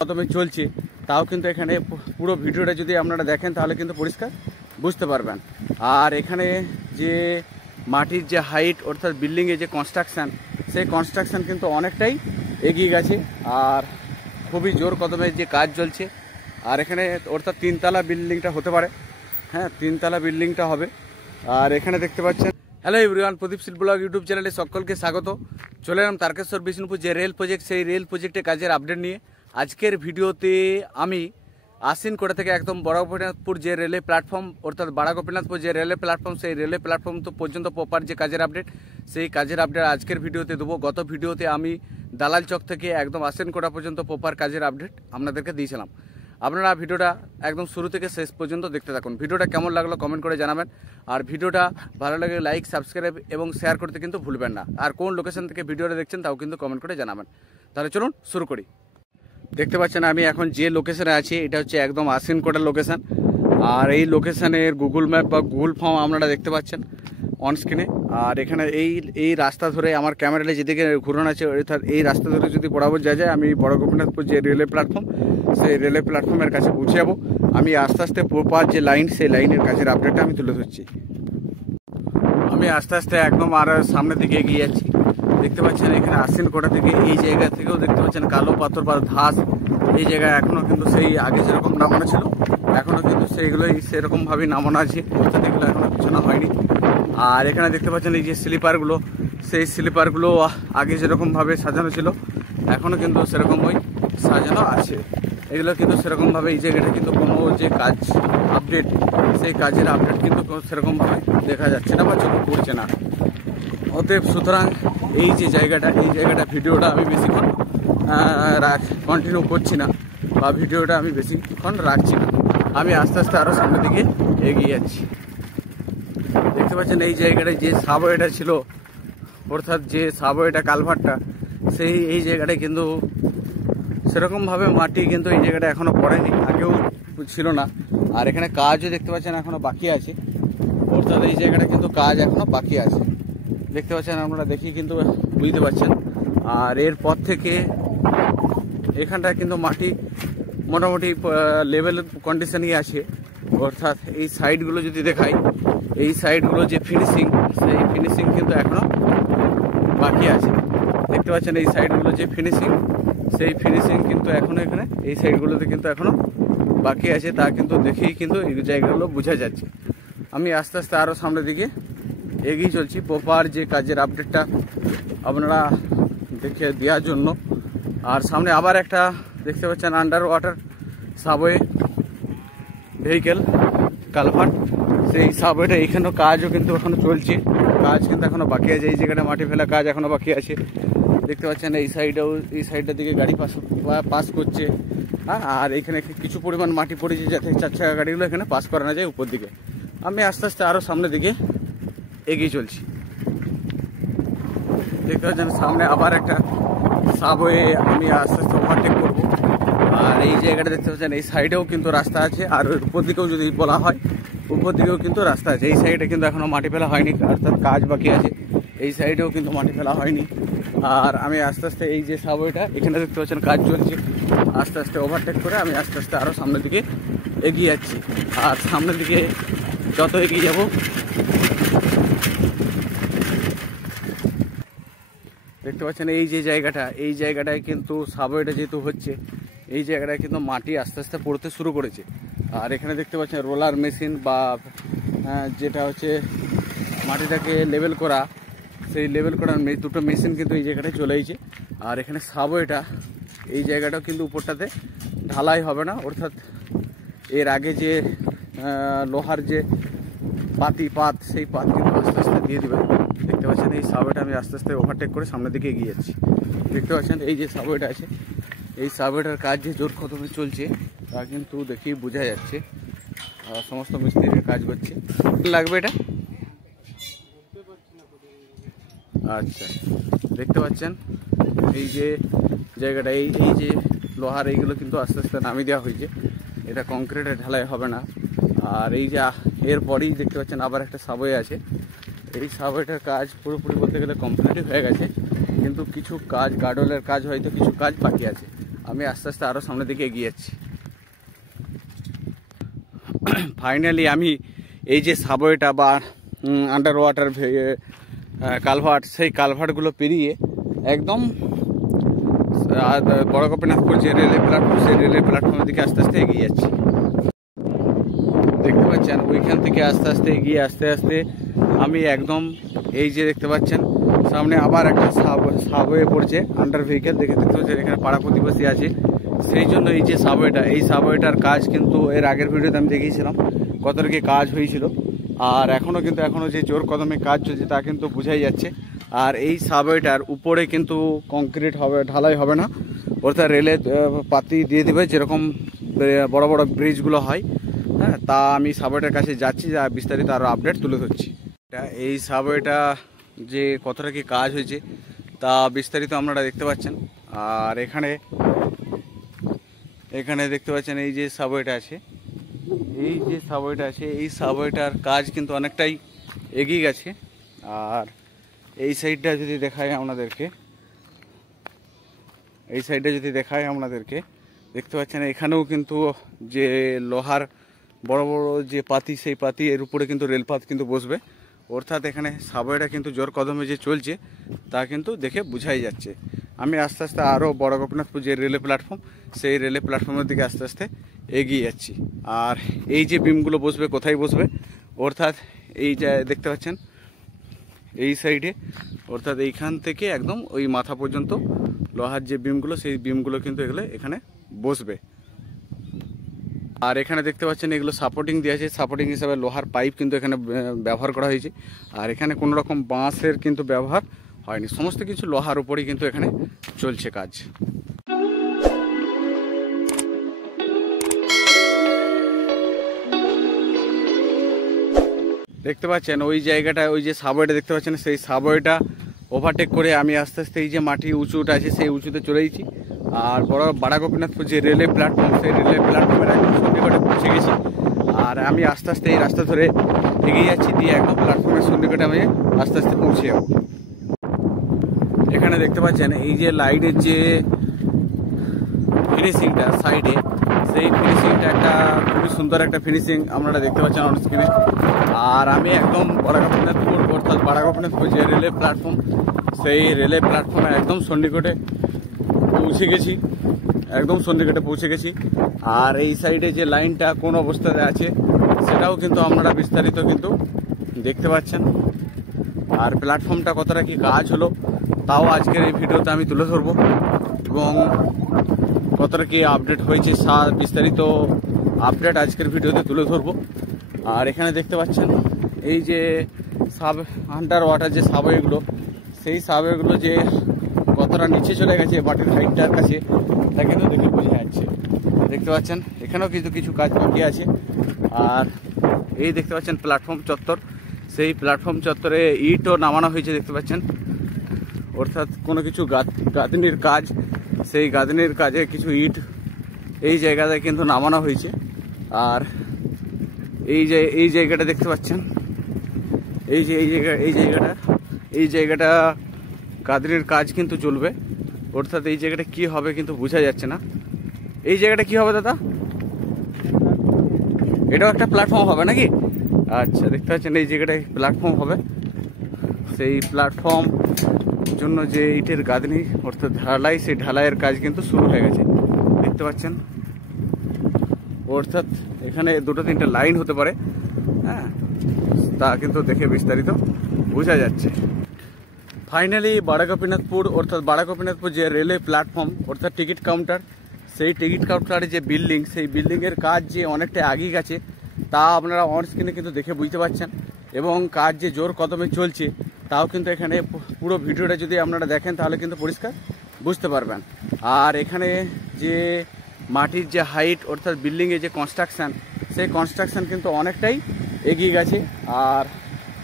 প্রথমে চলছে, তাও কিন্তু এখানে পুরো ভিডিওটা যদি আপনারা দেখেন তাহলে কিন্তু পরিষ্কার বুঝতে পারবেন। আর এখানে যে মাটির যে হাইট অর্থাৎ বিল্ডিংয়ের যে কনস্ট্রাকশান, সেই কনস্ট্রাকশান কিন্তু অনেকটাই এগিয়ে গেছে আর খুবই জোর কদমে যে কাজ চলছে। আর এখানে অর্থাৎ 3 তলা বিল্ডিংটা হতে পারে, হ্যাঁ 3 তলা বিল্ডিংটা হবে। আর এখানে দেখতে পাচ্ছেন, হ্যালো এভরিওয়ান, প্রদীপ শিল্প ব্লগ ইউটিউব চ্যানেলে সকলকে স্বাগত। চলে এলাম তারকেশ্বর বিষ্ণুপুর যে রেল প্রজেক্ট, সেই রেল প্রজেক্টের কাজের আপডেট নিয়ে। আজকের ভিডিওতে আমি আশ্বিনকোটা থেকে একদম বড় গোপীনাথপুর যে রেলের প্ল্যাটফর্ম অর্থাৎ বড় গোপীনাথপুর যে রেলের প্ল্যাটফর্ম, সেই রেলের প্ল্যাটফর্ম তো পর্যন্ত প্রপার যে কাজের আপডেট, সেই কাজের আপডেট আজকের ভিডিওতে দেবো। গত ভিডিওতে আমি দালাল চক থেকে একদম আশ্বিনকোটা পর্যন্ত প্রপার কাজের আপডেট আপনাদেরকে দিয়েছিলাম। আপনারা ভিডিওটা একদম শুরু থেকে শেষ পর্যন্ত দেখতে থাকুন। ভিডিওটা কেমন লাগলো কমেন্ট করে জানাবেন। আর ভিডিওটা ভালো লাগে লাইক, সাবস্ক্রাইব এবং শেয়ার করতে কিন্তু ভুলবেন না। আর কোন লোকেশন থেকে ভিডিওটা দেখছেন তাও কিন্তু কমেন্ট করে জানাবেন। তাহলে চলুন শুরু করি। দেখতে পাচ্ছেন আমি এখন যে লোকেশনে আছি, এটা হচ্ছে একদম আশ্বিনকোটার লোকেশন। আর এই লোকেশনের গুগল ম্যাপ বা গুগল ফর্ম আপনারা দেখতে পাচ্ছেন অন স্ক্রিনে। আর এখানে এই রাস্তা ধরে আমার ক্যামেরাটা যেদিকে ঘুরানো আছে, অর্থাৎ এই রাস্তা ধরে যদি বরাবর যায় আমি বড় গোপীনাথপুর যে রেলের প্ল্যাটফর্ম, সেই রেলের প্ল্যাটফর্মের কাছে পৌঁছে যাবো। আমি আস্তে আস্তে প্রপার যে লাইন, সেই লাইনের কাজের আপডেটটা আমি তুলে ধরছি। আমি আস্তে আস্তে একদম আর সামনের দিকে এগিয়ে যাচ্ছি। দেখতে পাচ্ছেন এখানে আশ্বিনকোটা থেকে এই জায়গা থেকেও দেখতে পাচ্ছেন কালো পাথর বা ধাস, এই জায়গায় এখনও কিন্তু সেই আগে যেরকম নামানো ছিল এখনও কিন্তু সেইগুলোই সেরকমভাবেই নামানো আছে, অর্থাৎ এগুলো এখনও পিছনে হয়নি। আর এখানে দেখতে পাচ্ছেন এই যে স্লিপারগুলো, সেই স্লিপারগুলো আগে যেরকমভাবে সাজানো ছিল এখনও কিন্তু সেরকমই সাজানো আছে। এগুলো কিন্তু সেরকমভাবে এই জায়গাটা কিন্তু কোনো যে কাজ আপডেট, সেই কাজের আপডেট কিন্তু সেরকমভাবে দেখা যাচ্ছে না বা চোখে পড়ছে না। অতএব সুতরাং এই যে জায়গাটা, এই জায়গাটা ভিডিওটা আমি বেশিক্ষণ কন্টিনিউ করছি না বা ভিডিওটা আমি বেশিক্ষণ রাখছি না। আমি আস্তে আস্তে আরও সামনের দিকে এগিয়ে যাচ্ছি। দেখতে পাচ্ছেন এই জায়গাটায় যে সাবওয়েটা ছিল, অর্থাৎ যে সাবওয়েটা কালভারটা, এই জায়গাটায় কিন্তু সেরকমভাবে মাটি কিন্তু এই জায়গাটা এখনও পড়েনি, আগেও ছিল না। আর এখানে কাজও দেখতে পাচ্ছেন এখনও বাকি আছে, অর্থাৎ এই জায়গাটা কিন্তু কাজ এখনও বাকি আছে। দেখতে পাচ্ছেন আপনারা, দেখি কিন্তু বুঝতে পারছেন। আর এরপর থেকে এখানটায় কিন্তু মাটি মোটামুটি লেভেল কন্ডিশনই আছে, অর্থাৎ এই সাইডগুলো যদি দেখাই, এই সাইডগুলো যে ফিনিশিং, সেই ফিনিশিং কিন্তু এখনও বাকি আছে। দেখতে পাচ্ছেন এই সাইডগুলো যে ফিনিশিং, সেই ফিনিশিং কিন্তু এখনও এখানে এই সাইডগুলোতে কিন্তু এখনও বাকি আছে। তা কিন্তু দেখেই কিন্তু এই জায়গাগুলো বোঝা যাচ্ছে। আমি আস্তে আস্তে আরও সামনের দিকে এগিয়ে চলছি প্রপার যে কাজের আপডেটটা আপনারা দেখে দেওয়ার জন্য। আর সামনে আবার একটা দেখতে পাচ্ছেন under water subway vehicle culvert, সেই সাবওয়েটা এইখানেও কাজও কিন্তু এখনও চলছে, কাজ কিন্তু এখনও বাকি আছে। এই জায়গাটা মাটি ফেলা কাজ এখনও বাকি আছে। দেখতে পাচ্ছেন এই সাইডেও, এই সাইডটার দিকে গাড়ি পাস করছে। হ্যাঁ, আর এইখানে কিছু পরিমাণ মাটি পড়েছে যাতে 4 চাকা গাড়িগুলো এখানে পাস করানো যায় উপর দিকে। আমি আস্তে আস্তে আরও সামনের দিকে এগিয়ে চলছি। দেখতে পাচ্ছেন সামনে আবার একটা সাবওয়ে আমি আস্তে আস্তে ওভারটেক করবো। আর এই জায়গাটা দেখতে পাচ্ছেন এই সাইডেও কিন্তু রাস্তা আছে, আর উপর দিকেও যদি বলা হয় উপর দিকেও কিন্তু রাস্তা আছে। এই সাইডে কিন্তু এখনও মাটি ফেলা হয়নি, অর্থাৎ কাজ বাকি আছে। এই সাইডেও কিন্তু মাটি ফেলা হয়নি। আর আমি আস্তে আস্তে এই যে সাবওয়েটা এখানে দেখতে পাচ্ছেন কাজ চলছে, আস্তে আস্তে ওভারটেক করে আমি আস্তে আস্তে আরও সামনের দিকে এগিয়ে যাচ্ছি। আর সামনের দিকে যত এগিয়ে যাব দেখতে পাচ্ছেন এই যে জায়গাটা, এই জায়গাটায় কিন্তু সাবওয়েটা যেহেতু হচ্ছে, এই জায়গাটায় কিন্তু মাটি আস্তে আস্তে পড়তে শুরু করেছে। আর এখানে দেখতে পাচ্ছেন রোলার মেশিন বা যেটা হচ্ছে মাটিটাকে লেভেল করা, সেই লেভেল করার দুটো মেশিন কিন্তু এই জায়গাটায় চলে এসেছে। আর এখানে সাবওয়েটা এই জায়গাটাও কিন্তু উপরটাতে ঢালাই হবে না, অর্থাৎ এর আগে যে লোহার যে পাত, সেই পাত কিন্তু আস্তে আস্তে দিয়ে দেবে। দেখতে পাচ্ছেন এই সাবওয়েটা আমি আস্তে আস্তে ওভারটেক করে সামনের দিকে এগিয়ে যাচ্ছি। দেখতে পাচ্ছেন এই যে সাবওয়েটা আছে, এই সাবওয়েটার কাজ যে জোর কদমে চলছে তা কিন্তু দেখেই বোঝা যাচ্ছে। সমস্ত মিস্ত্রির কাজ করছে। লাগবে এটা, আচ্ছা দেখতে পাচ্ছেন এই যে জায়গাটা, এই যে লোহার এইগুলো কিন্তু আস্তে আস্তে নামিয়ে দেওয়া হয়েছে, এটা কংক্রিটের ঢালাই হবে না। আর এই যে এরপরেই দেখতে পাচ্ছেন আবার একটা সাবওয়ে আছে, এই সাবওয়েটার কাজ পুরোপুরি বলতে গেলে কমপ্লিটই হয়ে গেছে, কিন্তু কিছু কাজ গার্ডওয়ালের কাজ হয়তো কিছু কাজ বাকি আছে। আমি আস্তে আস্তে আরও সামনের দিকে এগিয়ে যাচ্ছি। ফাইনালি আমি এই যে সাবওয়েটা বা আন্ডার ওয়াটার কালভার্ট, সেই কালভার্টগুলো পেরিয়ে একদম বড় গোপীনাথপুর যে রেলের প্ল্যাটফর্ম, সেই রেলের প্ল্যাটফর্মের দিকে আস্তে আস্তে এগিয়ে যাচ্ছি। দেখতে পাচ্ছেন ওইখান থেকে আস্তে আস্তে এগিয়ে আস্তে আস্তে আমি একদম এই যে দেখতে পাচ্ছেন সামনে আবার একটা সাবওয়ে পড়ছে, আন্ডার ভেহিকেল দেখতে পাচ্ছেন। এখানে পাড়া প্রতিবেশী আছে, সেই জন্য এই যে সাবওয়েটা, এই সাবওয়েটার কাজ কিন্তু এর আগের ভিডিওতে আমি দেখিয়েছিলাম কতটা কি কাজ হয়েছিল। আর এখনও যে জোর কদমে কাজ চলছে তা কিন্তু বোঝাই যাচ্ছে। আর এই সাবওয়েটার উপরে কিন্তু কংক্রিট হবে, ঢালাই হবে না, অর্থাৎ রেলের পাতি দিয়ে দেবে যেরকম বড় বড় ব্রিজগুলো হয়। হ্যাঁ, তা আমি সাবওয়েটার কাছে যাচ্ছি, যা বিস্তারিত আরও আপডেট তুলে ধরছি। এই সাবওয়েটা যে কতটা কি কাজ হয়েছে তা বিস্তারিত আপনারা দেখতে পাচ্ছেন। আর এখানে দেখতে পাচ্ছেন এই যে সাবওয়েটা আছে, এই সাবওয়েটার কাজ কিন্তু অনেকটাই এগিয়ে গেছে। আর এই সাইডটা যদি দেখায় আপনাদেরকে, দেখতে পাচ্ছেন এখানেও কিন্তু যে লোহার বড় বড় যে পাতি, সেই পাতি এর উপরে কিন্তু রেলপথ কিন্তু বসবে। অর্থাৎ এখানে সাবওয়েটা কিন্তু জোর কদমে যে চলছে তা কিন্তু দেখে বোঝাই যাচ্ছে। আমি আস্তে আস্তে আরও বড় গোপীনাথপুর যে রেলে প্ল্যাটফর্ম, সেই রেলে প্ল্যাটফর্মের দিকে আস্তে আস্তে এগিয়ে যাচ্ছি। আর এই যে বিমগুলো বসবে, কোথায় বসবে, অর্থাৎ এই যে দেখতে পাচ্ছেন এই সাইডে, অর্থাৎ এইখান থেকে একদম ওই মাথা পর্যন্ত লোহার যে বিমগুলো, সেই বিমগুলো কিন্তু এখানে বসবে। আর এখানে দেখতে পাচ্ছেন এগুলো সাপোর্টিং দেওয়া আছে, সাপোর্টিং হিসাবে লোহার পাইপ কিন্তু এখানে ব্যবহার করা হয়েছে। আর এখানে কোনো রকম বাঁশের কিন্তু ব্যবহার হয়নি, সমস্ত কিছু লোহার উপরেই কিন্তু এখানে চলছে কাজ। দেখতে পাচ্ছেন ওই জায়গাটা, ওই যে সাবওয়েটা দেখতে পাচ্ছেন, সেই সাবওয়েটা ওভারটেক করে আমি আস্তে আস্তে এই যে মাটি উঁচুটা আছে সেই উঁচুতে চলে গেছি। আর বড় গোপীনাথপুর যে রেলের প্ল্যাটফর্ম, সেই রেলের প্ল্যাটফর্মের একদম সন্নিকটে পৌঁছে গেছি। আর আমি আস্তে আস্তে এই রাস্তা ধরে এগিয়ে যাচ্ছি, দিয়ে একদম প্ল্যাটফর্মের সন্নিকটে আমি আস্তে আস্তে পৌঁছে যাবো। এখানে দেখতে পাচ্ছেন এই যে লাইটের যে ফিনিশিংটা সাইডে, সেই ফিনিশিংটা একটা খুবই সুন্দর একটা ফিনিশিং আপনারা দেখতে পাচ্ছেন অন স্ক্রিনে। আর আমি একদম বড় গোপীনাথপুর, অর্থাৎ বড় গোপীনাথপুর যে রেলের প্ল্যাটফর্ম, সেই রেলের প্ল্যাটফর্মে একদম সন্নিকটে পৌঁছে গেছি। আর এই সাইডে যে লাইনটা কোন অবস্থায় আছে সেটাও কিন্তু আপনারা বিস্তারিত কিন্তু দেখতে পাচ্ছেন। আর প্ল্যাটফর্মটা কতটা কি কাজ হলো তাও আজকের এই ভিডিওতে আমি তুলে ধরবো, এবং কতটা কি আপডেট হয়েছে বিস্তারিত আপডেট আজকের ভিডিওতে তুলে ধরবো। আর এখানে দেখতে পাচ্ছেন এই যে আন্ডার ওয়াটার যে সাবওয়েগুলো, সেই সাবওয়েগুলো যে কতটা নিচে চলে গেছে মাটির হাইটটার কাছে, তা কিন্তু দেখে বোঝা যাচ্ছে। দেখতে পাচ্ছেন এখানেও কিন্তু কিছু কাজ বাকি আছে। আর এই দেখতে পাচ্ছেন প্ল্যাটফর্ম চত্বর, সেই প্ল্যাটফর্ম চত্বরে ইটও নামানো হয়েছে দেখতে পাচ্ছেন, অর্থাৎ কোনো কিছু গাঁথনির কাজ, সেই গাঁথনির কাজে কিছু ইট এই জায়গাটায় কিন্তু নামানো হয়েছে। আর এই জায়গাটা দেখতে পাচ্ছেন, এই জায়গাটা গাঁথনির কাজ কিন্তু চলবে। অর্থাৎ এই জায়গাটা কি হবে কিন্তু বোঝা যাচ্ছে না। এই জায়গাটা কি হবে দাদা? এটাও একটা প্ল্যাটফর্ম হবে নাকি? আচ্ছা, দেখতে পাচ্ছেন এই জায়গাটায় প্ল্যাটফর্ম হবে। সেই প্ল্যাটফর্ম জন্য যে ইটের গাঁথনি অর্থাৎ ঢালাই, সেই ঢালাইয়ের কাজ কিন্তু শুরু হয়ে গেছে দেখতে পাচ্ছেন। অর্থাৎ এখানে 2-3টা লাইন হতে পারে, হ্যাঁ, তা কিন্তু দেখে বিস্তারিত বোঝা যাচ্ছে। ফাইনালি বড় গোপীনাথপুর, অর্থাৎ বড় গোপীনাথপুর যে রেলওয়ে প্ল্যাটফর্ম অর্থাৎ টিকিট কাউন্টার, সেই টিকিট কাউন্টারের যে বিল্ডিং, সেই বিল্ডিংয়ের কাজ যে অনেকটা এগিয়ে গেছে তা আপনারা অন স্ক্রিনে কিন্তু দেখে বুঝতে পারছেন। এবং কাজ যে জোর কদমে চলছে তাও কিন্তু এখানে পুরো ভিডিওটা যদি আপনারা দেখেন তাহলে কিন্তু পরিষ্কার বুঝতে পারবেন। আর এখানে যে মাটির যে হাইট অর্থাৎ বিল্ডিংয়ের যে কনস্ট্রাকশান, সেই কনস্ট্রাকশান কিন্তু অনেকটাই এগিয়ে গেছে আর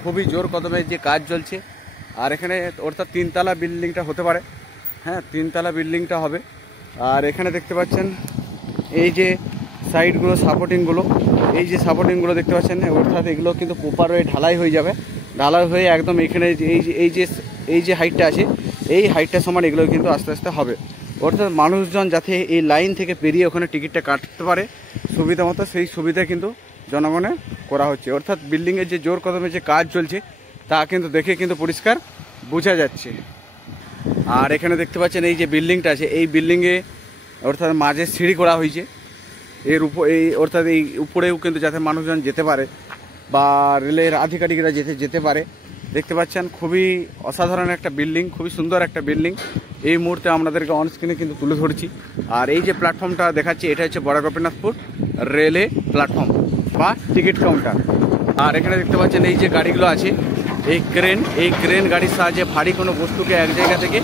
খুবই জোর কদমে যে কাজ চলছে। আর এখানে অর্থাৎ 3তলা বিল্ডিংটা হতে পারে, হ্যাঁ 3তলা বিল্ডিংটা হবে। আর এখানে দেখতে পাচ্ছেন এই যে সাইডগুলো সাপোর্টিংগুলো, এই যে সাপোর্টিংগুলো দেখতে পাচ্ছেন, অর্থাৎ এগুলো কিন্তু প্রপার হয়ে ঢালাই হয়ে যাবে। ঢালাই হয়ে একদম এখানে এই যে হাইটটা আছে, এই হাইটটা সমান এগুলো কিন্তু আস্তে আস্তে হবে। অর্থাৎ মানুষজন যাতে এই লাইন থেকে পেরিয়ে ওখানে টিকিটটা কাটতে পারে সুবিধা মতো, সেই সুবিধা কিন্তু জনগণে করা হচ্ছে। অর্থাৎ বিল্ডিংয়ের যে জোর কদমে যে কাজ চলছে তা কিন্তু দেখে কিন্তু পরিষ্কার বোঝা যাচ্ছে। আর এখানে দেখতে পাচ্ছেন এই যে বিল্ডিংটা আছে, এই বিল্ডিংয়ে অর্থাৎ মাঝে সিঁড়ি করা হয়েছে, এর উপর এই অর্থাৎ এই উপরেও কিন্তু যাতে মানুষজন যেতে পারে বা রেলের আধিকারিকরা যেতে পারে। দেখতে পাচ্ছেন খুবই অসাধারণ একটা বিল্ডিং, খুবই সুন্দর একটা বিল্ডিং। এই মুহূর্তে আপনাদেরকে অন স্ক্রিনে কিন্তু তুলে ধরছি। আর এই যে প্ল্যাটফর্মটা দেখাচ্ছি এটা হচ্ছে বড় গোপীনাথপুর রেলে প্ল্যাটফর্ম বা টিকিট কাউন্টার। আর এখানে দেখতে পাচ্ছেন এই যে গাড়িগুলো আছে, এই ক্রেন গাড়ির সাহায্যে ভারী কোনো বস্তুকে এক জায়গা থেকে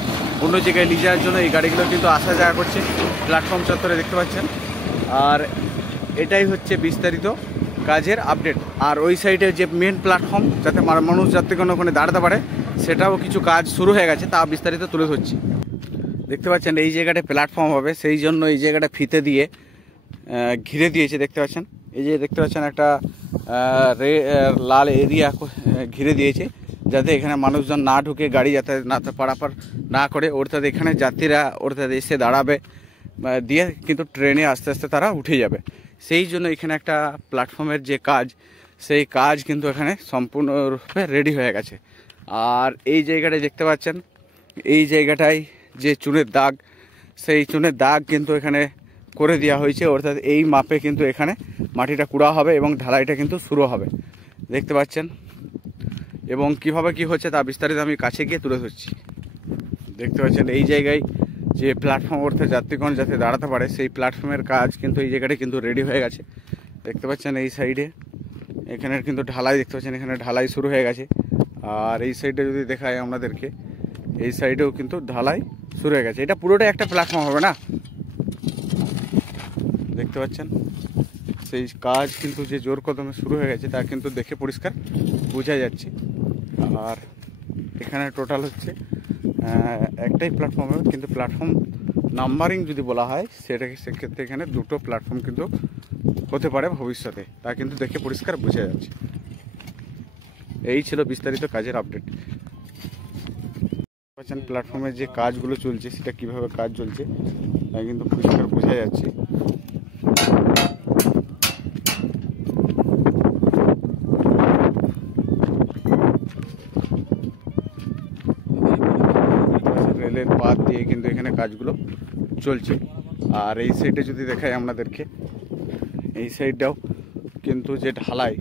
অন্য জায়গায় নিয়ে যাওয়ার জন্য এই গাড়িগুলো কিন্তু আসা যাওয়া করছে প্ল্যাটফর্ম চত্বরে, দেখতে পাচ্ছেন। আর এটাই হচ্ছে বিস্তারিত কাজের আপডেট। আর ওই সাইডে যে মেন প্ল্যাটফর্ম যাতে মানুষ যাত্রীগণ ওখানে দাঁড়াতে পারে সেটাও কিছু কাজ শুরু হয়ে গেছে, তা বিস্তারিত তুলে ধরছি। দেখতে পাচ্ছেন এই জায়গাটা প্ল্যাটফর্ম হবে, সেই জন্য এই জায়গাটা ফিতে দিয়ে ঘিরে দিয়েছে। দেখতে পাচ্ছেন এই যে দেখতে পাচ্ছেন একটা লাল এরিয়া ঘিরে দিয়েছে যাতে এখানে মানুষজন না ঢুকে, গাড়ি যাতে না পারাপার না করে। অর্থাৎ এখানে যাত্রীরা অর্থাৎ এসে দাঁড়াবে দিয়ে কিন্তু ট্রেনে আস্তে আস্তে তারা উঠে যাবে। সেই জন্য এখানে একটা প্ল্যাটফর্মের যে কাজ, সেই কাজ কিন্তু এখানে সম্পূর্ণরূপে রেডি হয়ে গেছে। আর এই জায়গাটায় দেখতে পাচ্ছেন এই জায়গাটায় যে চুনের দাগ, সেই চুনের দাগ কিন্তু এখানে করে দেওয়া হয়েছে। অর্থাৎ এই মাপে কিন্তু এখানে মাটিটা কুড়া হবে এবং ঢালাইটা কিন্তু শুরু হবে, দেখতে পাচ্ছেন। এবং কিভাবে কি হচ্ছে তা বিস্তারিত আমি কাছে গিয়ে তুলে ধরছি। দেখতে পাচ্ছেন এই জায়গায় যে প্ল্যাটফর্ম অর্থাৎ যাত্রীগণ যাতে দাঁড়াতে পারে সেই প্ল্যাটফর্মের কাজ কিন্তু এই জায়গাটা কিন্তু রেডি হয়ে গেছে। দেখতে পাচ্ছেন এই সাইডে এখানে কিন্তু ঢালাই, দেখতে পাচ্ছেন এখানে ঢালাই শুরু হয়ে গেছে। আর এই সাইডে যদি দেখায় আপনাদেরকে, এই সাইডেও কিন্তু ঢালাই শুরু হয়ে গেছে। এটা পুরোটাই একটা প্ল্যাটফর্ম হবে না, দেখতে পাচ্ছেন। সেই কাজ কিন্তু যে জোর কদমে শুরু হয়ে গেছে তা কিন্তু দেখে পরিষ্কার বোঝা যাচ্ছে। আর এখানে টোটাল হচ্ছে একটাই প্ল্যাটফর্ম হবে, কিন্তু প্ল্যাটফর্ম নাম্বারিং যদি বলা হয় সেক্ষেত্রে এখানে দুটো প্ল্যাটফর্ম কিন্তু হতে পারে ভবিষ্যতে, তা কিন্তু দেখে পরিষ্কার বোঝা যাচ্ছে। এই ছিল বিস্তারিত কাজের আপডেট। পাচ্ছেন প্ল্যাটফর্মের যে কাজগুলো চলছে সেটা কিভাবে কাজ চলছে তা কিন্তু পরিষ্কার বোঝা যাচ্ছে। রেলের পাত দিয়ে কিন্তু এখানে কাজগুলো চলছে। আর এই সাইডে যদি দেখাই আপনাদেরকে, এই সাইডটাও কিন্তু যে ঢালাই,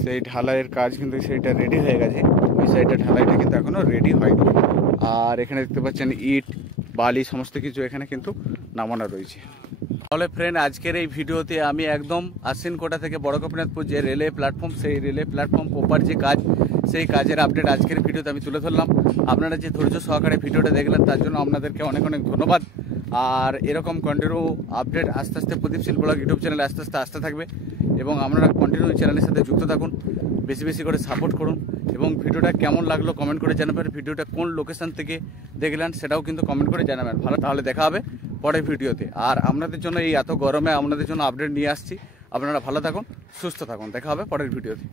সেই ঢালাইয়ের কাজ কিন্তু সেইটা রেডি হয়ে গেছে, ওই সাইডটা ঢালাইটা কিন্তু এখনও রেডি হয়নি। আর এখানে দেখতে পাচ্ছেন ইট বালি সমস্ত কিছু এখানে কিন্তু নামানো রয়েছে। তাহলে ফ্রেন্ড, আজকের এই ভিডিওতে আমি একদম আশ্বিনকোটা থেকে বড় গোপীনাথপুর যে রেলে প্ল্যাটফর্ম, সেই রেলে প্ল্যাটফর্ম প্রপার যে কাজ, সেই কাজের আপডেট আজকের ভিডিওতে আমি তুলে ধরলাম। আপনারা যে ধৈর্য সহকারে ভিডিওটা দেখলেন তার জন্য আপনাদেরকে অনেক অনেক ধন্যবাদ। আর এরকম কন্টিনিউ আপডেট আস্তে আস্তে প্রদীপশীল ব্লগ ইউটিউব চ্যানেলে আস্তে আস্তে আসতে থাকবে এবং আপনারা কন্টিনিউ চ্যানেলের সাথে যুক্ত থাকুন, বেশি বেশি করে সাপোর্ট করুন এবং ভিডিওটা কেমন লাগলো কমেন্ট করে জানাবেন। ভিডিওটা কোন লোকেশন থেকে দেখলেন সেটাও কিন্তু কমেন্ট করে জানাবেন। ভালো, তাহলে দেখা হবে পরের ভিডিওতে। আর আপনাদের জন্য এই এত গরমে আপনাদের জন্য আপডেট নিয়ে আসছি। আপনারা ভালো থাকুন, সুস্থ থাকুন, দেখা হবে পরের ভিডিওতে।